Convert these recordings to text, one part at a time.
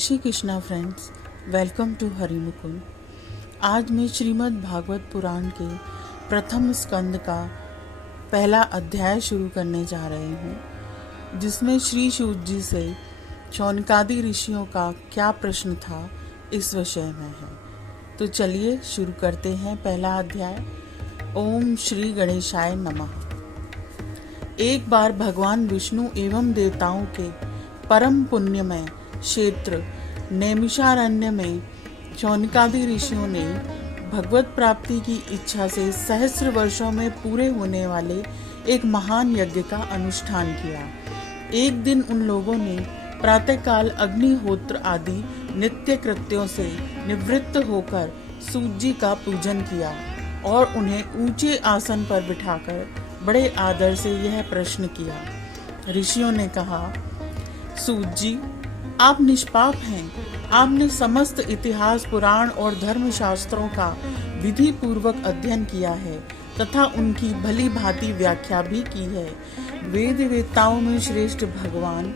Shri Krishna friends, welcome to Harimukund. आज मैं श्रीमद् भागवत पुराण के प्रथम स्कंद का पहला अध्याय शुरू करने जा रही हूँ, जिसमें श्री सूत जी से शौनकादि ऋषियों का क्या प्रश्न था इस विषय में है। तो चलिए शुरू करते हैं पहला अध्याय। ओम श्री गणेशाय नमः। एक बार भगवान विष्णु एवं देवताओं के परम पुण्यमय क्षेत्र नैमिषारण्य में शौनकादि ऋषियों ने भगवत प्राप्ति की इच्छा से सहस्र वर्षों में पूरे होने वाले एक महान यज्ञ का अनुष्ठान किया। एक दिन उन लोगों ने प्रातःकाल अग्निहोत्र आदि नित्य कृत्यों से निवृत्त होकर सूत जी का पूजन किया और उन्हें ऊंचे आसन पर बिठाकर बड़े आदर से यह प्रश्न किया। ऋषियों ने कहा, सूत जी, आप निष्पाप हैं। आपने समस्त इतिहास, पुराण और धर्म शास्त्रों का विधि पूर्वक अध्ययन किया है तथा उनकी भली भांति व्याख्या भी की है। वेद वेत्ताओं में श्रेष्ठ भगवान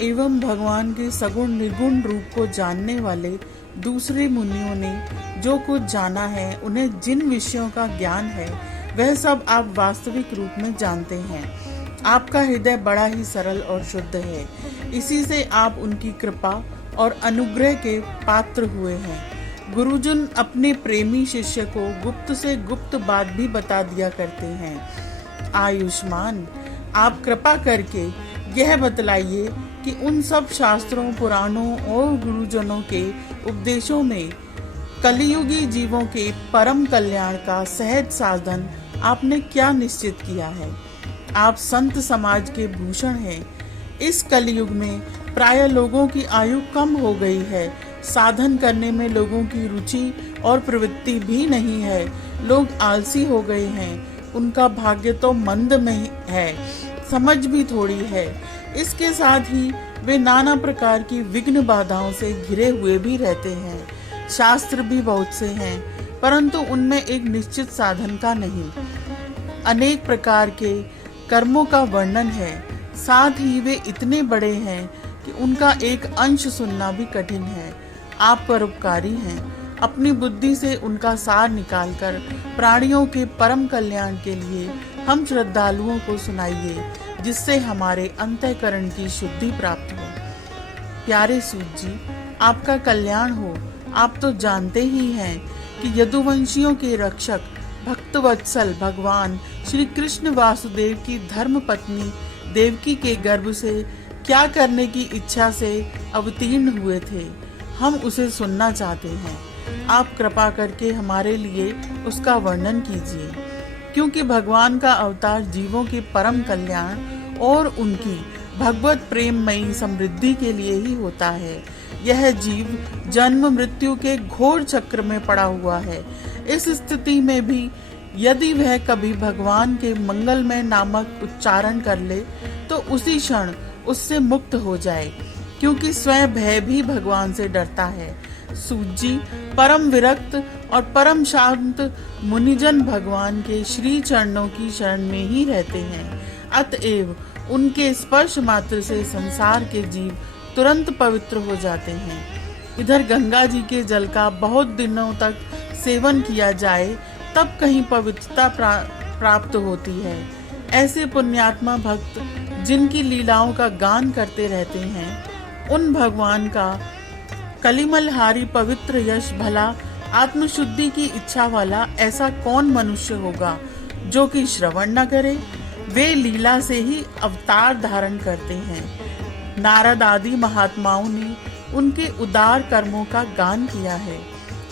एवं भगवान के सगुण निर्गुण रूप को जानने वाले दूसरे मुनियों ने जो कुछ जाना है, उन्हें जिन विषयों का ज्ञान है, वह सब आप वास्तविक रूप में जानते हैं। आपका हृदय बड़ा ही सरल और शुद्ध है। इसी से आप उनकी कृपा और अनुग्रह के पात्र हुए हैं। गुरुजन अपने प्रेमी शिष्य को गुप्त से गुप्त बात भी बता दिया करते हैं। आयुष्मान, आप कृपा करके यह बतलाइए कि उन सब शास्त्रों, पुराणों और गुरुजनों के उपदेशों में कलियुगी जीवों के परम कल्याण का सहज साधन आपने क्या निश्चित किया है। आप संत समाज के भूषण हैं। इस कलयुग में प्राय लोगों की आयु कम हो गई है। साधन करने में लोगों की रुचि और प्रवृत्ति भी नहीं है। लोग आलसी हो गए हैं। उनका भाग्य तो मंद में है, समझ भी थोड़ी है। इसके साथ ही वे नाना प्रकार की विघ्न बाधाओं से घिरे हुए भी रहते हैं। शास्त्र भी बहुत से हैं, परंतु उनमें एक निश्चित साधन का नहीं। अनेक प्रकार के कर्मों का वर्णन है। साथ ही वे इतने बड़े हैं कि उनका एक अंश सुनना भी कठिन है। आप परोपकारी हैं। अपनी बुद्धि से उनका सार निकालकर प्राणियों के परम कल्याण के लिए हम श्रद्धालुओं को सुनाइए, जिससे हमारे अंतःकरण की शुद्धि प्राप्त हो। प्यारे सूत जी, आपका कल्याण हो। आप तो जानते ही हैं कि यदुवंशियों के रक्षक भक्तवत्सल भगवान श्री कृष्ण वासुदेव की धर्म पत्नी देवकी के गर्भ से क्या करने की इच्छा से अवतीर्ण हुए थे। हम उसे सुनना चाहते हैं। आप कृपा करके हमारे लिए उसका वर्णन कीजिए, क्योंकि भगवान का अवतार जीवों के परम कल्याण और उनकी भगवत प्रेममयी समृद्धि के लिए ही होता है। यह जीव जन्म मृत्यु के घोर चक्र में पड़ा हुआ है। इस स्थिति में भी यदि वह कभी भगवान के मंगलमय नामक उच्चारण कर ले तो उसी क्षण उससे मुक्त हो जाए, क्योंकि स्वयं भय भी भगवान से डरता है। सूत जी, परम विरक्त और परम शांत मुनिजन भगवान के श्री चरणों की शरण में ही रहते हैं। अतएव उनके स्पर्श मात्र से संसार के जीव तुरंत पवित्र हो जाते हैं। इधर गंगा जी के जल का बहुत दिनों तक सेवन किया जाए तब कहीं पवित्रता प्राप्त होती है। ऐसे पुण्यात्मा भक्त जिनकी लीलाओं का गान करते रहते हैं, उन भगवान का कलिमलहारी पवित्र यश भला आत्मशुद्धि की इच्छा वाला ऐसा कौन मनुष्य होगा जो कि श्रवण न करे। वे लीला से ही अवतार धारण करते हैं। नारद आदि महात्माओं ने उनके उदार कर्मों का गान किया है।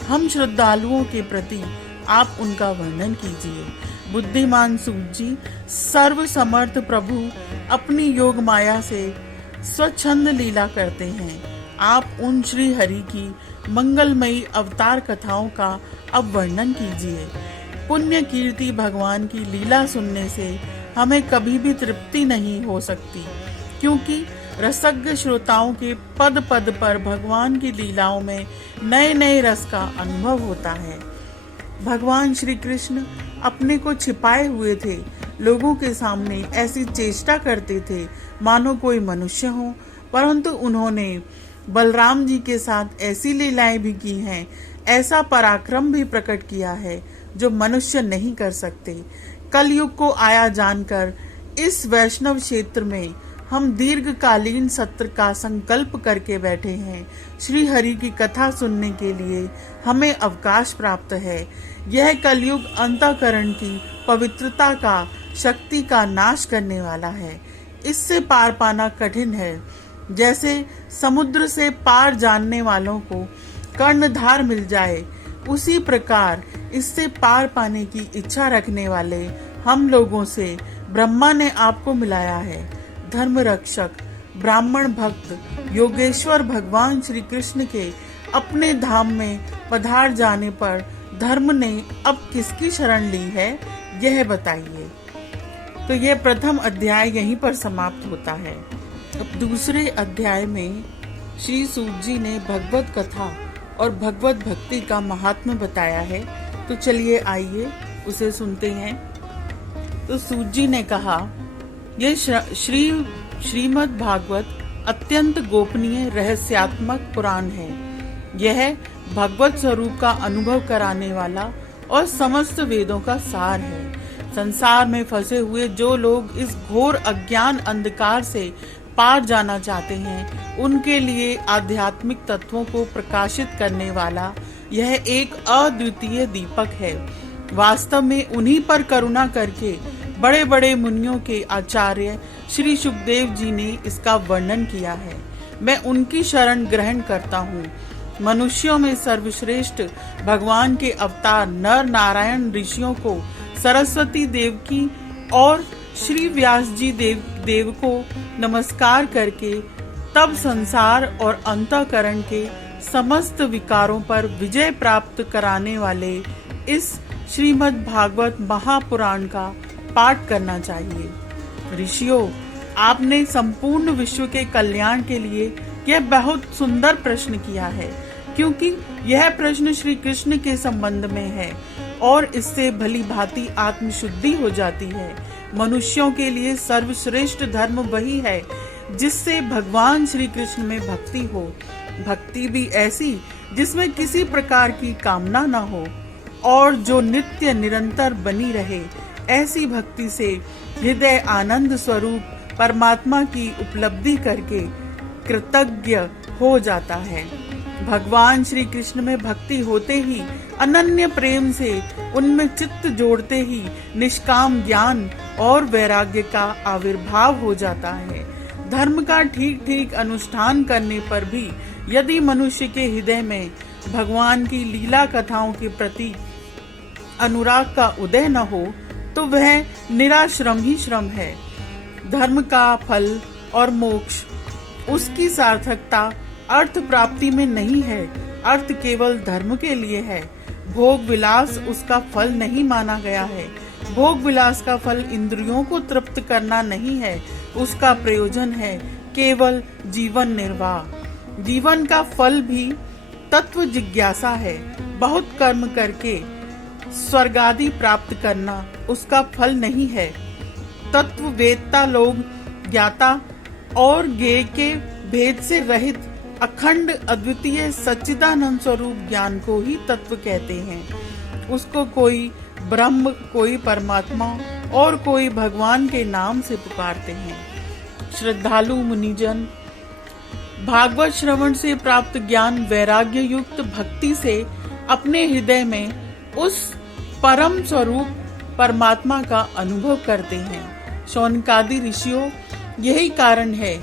हम श्रद्धालुओं के प्रति आप उनका वर्णन कीजिए। बुद्धिमान सूत जी, सर्व समर्थ प्रभु अपनी योग माया से स्वच्छंद लीला करते हैं। आप उन श्री हरि की मंगलमयी अवतार कथाओं का अब वर्णन कीजिए। पुण्य कीर्ति भगवान की लीला सुनने से हमें कभी भी तृप्ति नहीं हो सकती, क्योंकि रसज्ञ श्रोताओं के पद पद पर भगवान की लीलाओं में नए नए रस का अनुभव होता है। भगवान श्री कृष्ण अपने को छिपाए हुए थे। लोगों के सामने ऐसी चेष्टा करते थे मानो कोई मनुष्य हो, परंतु उन्होंने बलराम जी के साथ ऐसी लीलाएं भी की हैं, ऐसा पराक्रम भी प्रकट किया है जो मनुष्य नहीं कर सकते। कलयुग को आया जानकर इस वैष्णव क्षेत्र में हम दीर्घकालीन सत्र का संकल्प करके बैठे हैं। श्री हरि की कथा सुनने के लिए हमें अवकाश प्राप्त है। यह कलयुग अंतःकरण की पवित्रता का, शक्ति का नाश करने वाला है। इससे पार पाना कठिन है। जैसे समुद्र से पार जानने वालों को कर्णधार मिल जाए, उसी प्रकार इससे पार पाने की इच्छा रखने वाले हम लोगों से ब्रह्मा ने आपको मिलाया है। धर्म रक्षक, ब्राह्मण भक्त, योगेश्वर भगवान श्री कृष्ण के अपने धाम में पधार जाने पर धर्म ने अब किसकी शरण ली है, यह बताइए। तो यह प्रथम अध्याय यहीं पर समाप्त होता है। अब दूसरे अध्याय में श्री सूत जी ने भगवत कथा और भगवत भक्ति का महात्म्य बताया है। तो चलिए आइए उसे सुनते हैं। तो सूत जी ने कहा, यह श्रीमद् भागवत अत्यंत गोपनीय रहस्यात्मक पुराण है। यह भगवत स्वरूप का अनुभव कराने वाला और समस्त वेदों का सार है। संसार में फंसे हुए जो लोग इस घोर अज्ञान अंधकार से पार जाना चाहते हैं, उनके लिए आध्यात्मिक तत्वों को प्रकाशित करने वाला यह एक अद्वितीय दीपक है। वास्तव में उन्हीं पर करुणा करके बड़े बड़े मुनियों के आचार्य श्री सुखदेव जी ने इसका वर्णन किया है। मैं उनकी शरण ग्रहण करता हूँ। मनुष्यों में सर्वश्रेष्ठ भगवान के अवतार नर नारायण ऋषियों को सरस्वती देवकी और श्री व्यास जी देव को नमस्कार करके तब संसार और अंतःकरण के समस्त विकारों पर विजय प्राप्त कराने वाले इस श्रीमद् भागवत महापुराण का पाठ करना चाहिए। ऋषियों, आपने संपूर्ण विश्व के कल्याण के लिए यह बहुत सुंदर प्रश्न किया है, क्योंकि यह प्रश्न श्री कृष्ण के संबंध में है और इससे भली भांति आत्मशुद्धि हो जाती है। मनुष्यों के लिए सर्वश्रेष्ठ धर्म वही है जिससे भगवान श्री कृष्ण में भक्ति हो। भक्ति भी ऐसी जिसमें किसी प्रकार की कामना न हो और जो नित्य निरंतर बनी रहे। ऐसी भक्ति से हृदय आनंद स्वरूप परमात्मा की उपलब्धि करके कृतज्ञ हो जाता है। भगवान श्री कृष्ण में भक्ति होते ही, अनन्य प्रेम से उनमें चित्त जोड़ते ही निष्काम ज्ञान और वैराग्य का आविर्भाव हो जाता है। धर्म का ठीक ठीक अनुष्ठान करने पर भी यदि मनुष्य के हृदय में भगवान की लीला कथाओं के प्रति अनुराग का उदय न हो, तो वह निराश्रम ही श्रम है। धर्म का फल और मोक्ष, उसकी सार्थकता अर्थ प्राप्ति में नहीं है। अर्थ केवल धर्म के लिए है। भोग विलास उसका फल नहीं माना गया है। भोग विलास का फल इंद्रियों को तृप्त करना नहीं है। उसका प्रयोजन है केवल जीवन निर्वाह। जीवन का फल भी तत्व जिज्ञासा है। बहुत कर्म करके स्वर्गादि प्राप्त करना उसका फल नहीं है। तत्व वेदता लोग ज्ञाता और ज्ञेय के भेद से रहित अखंड अद्वितीय सच्चिदानंद स्वरूप ज्ञान को ही तत्व कहते हैं। उसको कोई ब्रह्म, कोई परमात्मा और कोई भगवान के नाम से पुकारते हैं। श्रद्धालु मुनिजन भागवत श्रवण से प्राप्त ज्ञान वैराग्य युक्त भक्ति से अपने हृदय में उस परम स्वरूप परमात्मा का अनुभव करते हैं। शौनकादि ऋषियों, यही कारण है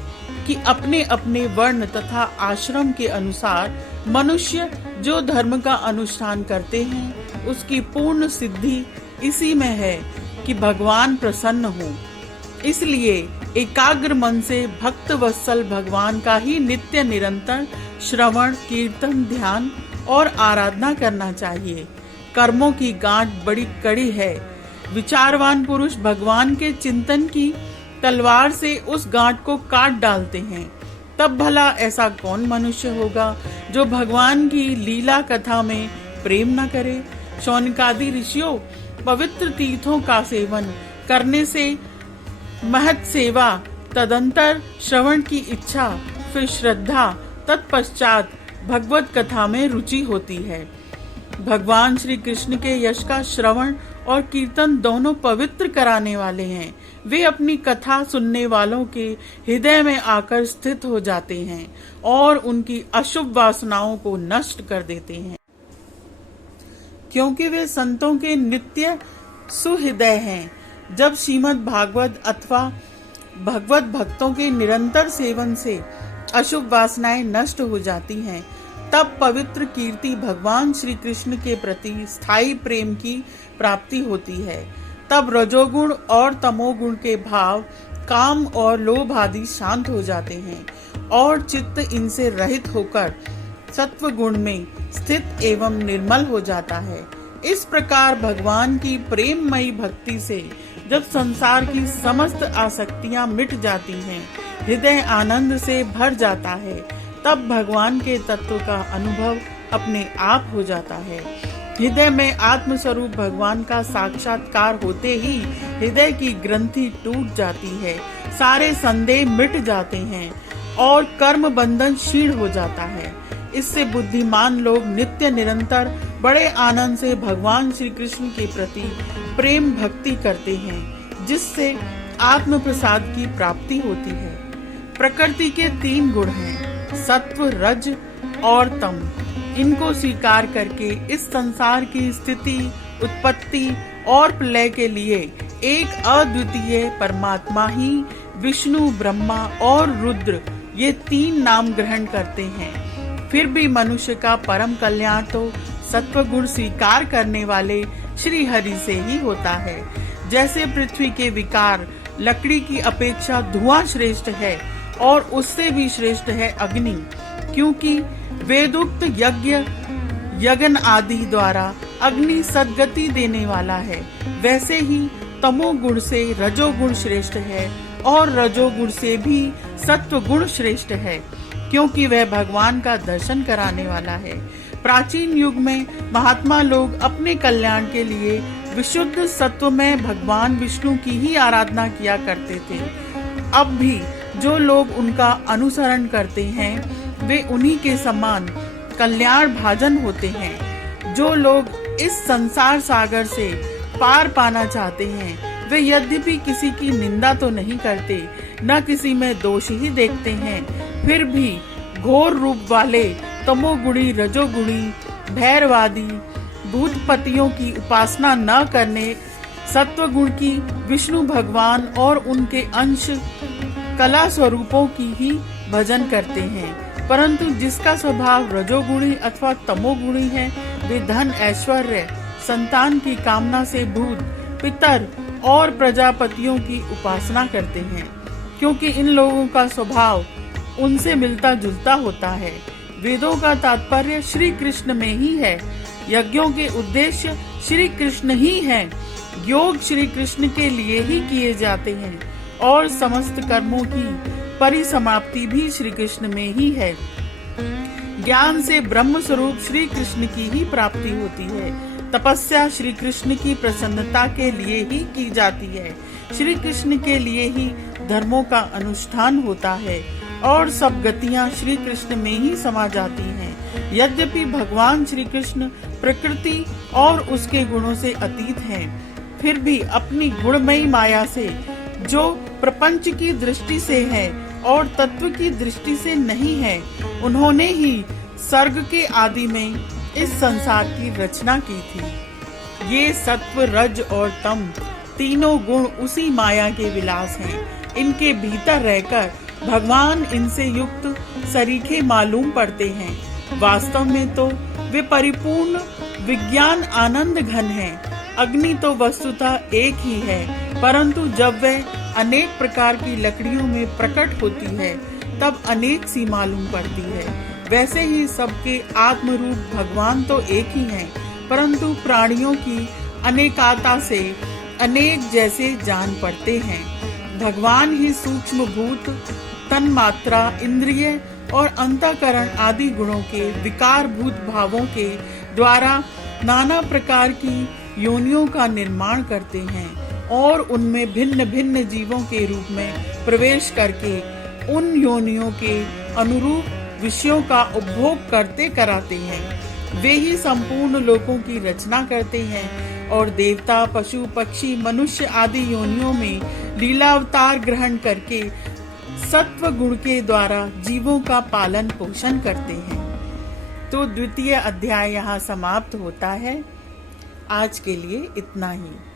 कि अपने अपने वर्ण तथा आश्रम के अनुसार मनुष्य जो धर्म का अनुष्ठान करते हैं, उसकी पूर्ण सिद्धि इसी में है कि भगवान प्रसन्न हो। इसलिए एकाग्र मन से भक्त वत्सल भगवान का ही नित्य निरंतर श्रवण, कीर्तन, ध्यान और आराधना करना चाहिए। कर्मों की गांठ बड़ी कड़ी है। विचारवान पुरुष भगवान के चिंतन की तलवार से उस गांठ को काट डालते हैं। तब भला ऐसा कौन मनुष्य होगा जो भगवान की लीला कथा में प्रेम न करे। शौनकादि ऋषियों, पवित्र तीर्थों का सेवन करने से महत सेवा, तदंतर श्रवण की इच्छा, फिर श्रद्धा तत्पश्चात भगवत कथा में रुचि होती है। भगवान श्री कृष्ण के यश का श्रवण और कीर्तन दोनों पवित्र कराने वाले हैं। वे अपनी कथा सुनने वालों के हृदय में आकर स्थित हो जाते हैं और उनकी अशुभ वासनाओं को नष्ट कर देते हैं, क्योंकि वे संतों के नित्य सुहृदय हैं। जब श्रीमद् भागवत अथवा भगवत भक्तों के निरंतर सेवन से अशुभ वासनाएं नष्ट हो जाती हैं, तब पवित्र कीर्ति भगवान श्री कृष्ण के प्रति स्थायी प्रेम की प्राप्ति होती है। तब रजोगुण और तमोगुण के भाव, काम और लोभ आदि शांत हो जाते हैं और चित्त इनसे रहित होकर सत्व गुण में स्थित एवं निर्मल हो जाता है। इस प्रकार भगवान की प्रेममयी भक्ति से जब संसार की समस्त आसक्तियां मिट जाती हैं, हृदय आनंद से भर जाता है, तब भगवान के तत्व का अनुभव अपने आप हो जाता है। हृदय में आत्म स्वरूप भगवान का साक्षात्कार होते ही हृदय की ग्रंथि टूट जाती है, सारे संदेह मिट जाते हैं और कर्म बंधन क्षीण हो जाता है। इससे बुद्धिमान लोग नित्य निरंतर बड़े आनंद से भगवान श्री कृष्ण के प्रति प्रेम भक्ति करते हैं, जिससे आत्म प्रसाद की प्राप्ति होती है। प्रकृति के 3 गुण हैं, सत्व, रज और तम। इनको स्वीकार करके इस संसार की स्थिति, उत्पत्ति और प्रलय के लिए एक अद्वितीय परमात्मा ही विष्णु, ब्रह्मा और रुद्र ये 3 नाम ग्रहण करते हैं। फिर भी मनुष्य का परम कल्याण तो सत्व गुण स्वीकार करने वाले श्री हरि से ही होता है। जैसे पृथ्वी के विकार लकड़ी की अपेक्षा धुआं श्रेष्ठ है और उससे भी श्रेष्ठ है अग्नि, क्योंकि वेदोक्त यज्ञ आदि द्वारा अग्नि सद्गति देने वाला है। वैसे ही तमोगुण से रजोगुण श्रेष्ठ है और रजोगुण से भी सत्वगुण श्रेष्ठ है, क्योंकि वह भगवान का दर्शन कराने वाला है। प्राचीन युग में महात्मा लोग अपने कल्याण के लिए विशुद्ध सत्व में भगवान विष्णु की ही आराधना किया करते थे। अब भी जो लोग उनका अनुसरण करते हैं वे उन्हीं के समान कल्याण भाजन होते हैं। जो लोग इस संसार सागर से पार पाना चाहते हैं वे यद्यपि किसी की निंदा तो नहीं करते, न किसी में दोष ही देखते हैं, फिर भी घोर रूप वाले तमोगुणी, रजोगुणी, भैरवादी भूतपतियों की उपासना न करने, सत्वगुण की विष्णु भगवान और उनके अंश कला स्वरूपों की ही भजन करते हैं। परंतु जिसका स्वभाव रजोगुणी अथवा तमोगुणी है, वे धन, ऐश्वर्य, संतान की कामना से भूत, पितर और प्रजापतियों की उपासना करते हैं, क्योंकि इन लोगों का स्वभाव उनसे मिलता जुलता होता है। वेदों का तात्पर्य श्री कृष्ण में ही है, यज्ञों के उद्देश्य श्री कृष्ण ही हैं, योग श्री कृष्ण के लिए ही किए जाते हैं और समस्त कर्मों की परिसमाप्ति भी श्री कृष्ण में ही है। ज्ञान से ब्रह्म स्वरूप श्री कृष्ण की ही प्राप्ति होती है। तपस्या श्री कृष्ण की प्रसन्नता के लिए ही की जाती है। श्री कृष्ण के लिए ही धर्मों का अनुष्ठान होता है और सब गतियां श्री कृष्ण में ही समा जाती हैं। यद्यपि भगवान श्री कृष्ण प्रकृति और उसके गुणों से अतीत हैं, फिर भी अपनी गुणमयी माया से जो प्रपंच की दृष्टि से है और तत्व की दृष्टि से नहीं है, उन्होंने ही सर्ग के आदि में इस संसार की रचना की थी। ये सत्व, रज और तम तीनों गुण उसी माया के विलास हैं। इनके भीतर रहकर भगवान इनसे युक्त सरीखे मालूम पड़ते हैं। वास्तव में तो वे परिपूर्ण विज्ञान आनंद घन हैं। अग्नि तो वस्तुतः एक ही है, परंतु जब वह अनेक प्रकार की लकड़ियों में प्रकट होती है तब अनेक सी मालूम पड़ती है। वैसे ही सबके आत्मरूप भगवान तो एक ही हैं, परंतु प्राणियों की अनेकाता से अनेक जैसे जान पड़ते हैं। भगवान ही सूक्ष्म भूत, तन्मात्रा, इंद्रिय और अंतःकरण आदि गुणों के विकार भूत भावों के द्वारा नाना प्रकार की योनियों का निर्माण करते हैं और उनमें भिन्न भिन्न जीवों के रूप में प्रवेश करके उन योनियों के अनुरूप विषयों का उपभोग करते कराते हैं। वे ही संपूर्ण लोकों की रचना करते हैं और देवता, पशु, पक्षी, मनुष्य आदि योनियों में लीला अवतार ग्रहण करके सत्व गुण के द्वारा जीवों का पालन पोषण करते हैं। तो द्वितीय अध्याय यहाँ समाप्त होता है। आज के लिए इतना ही।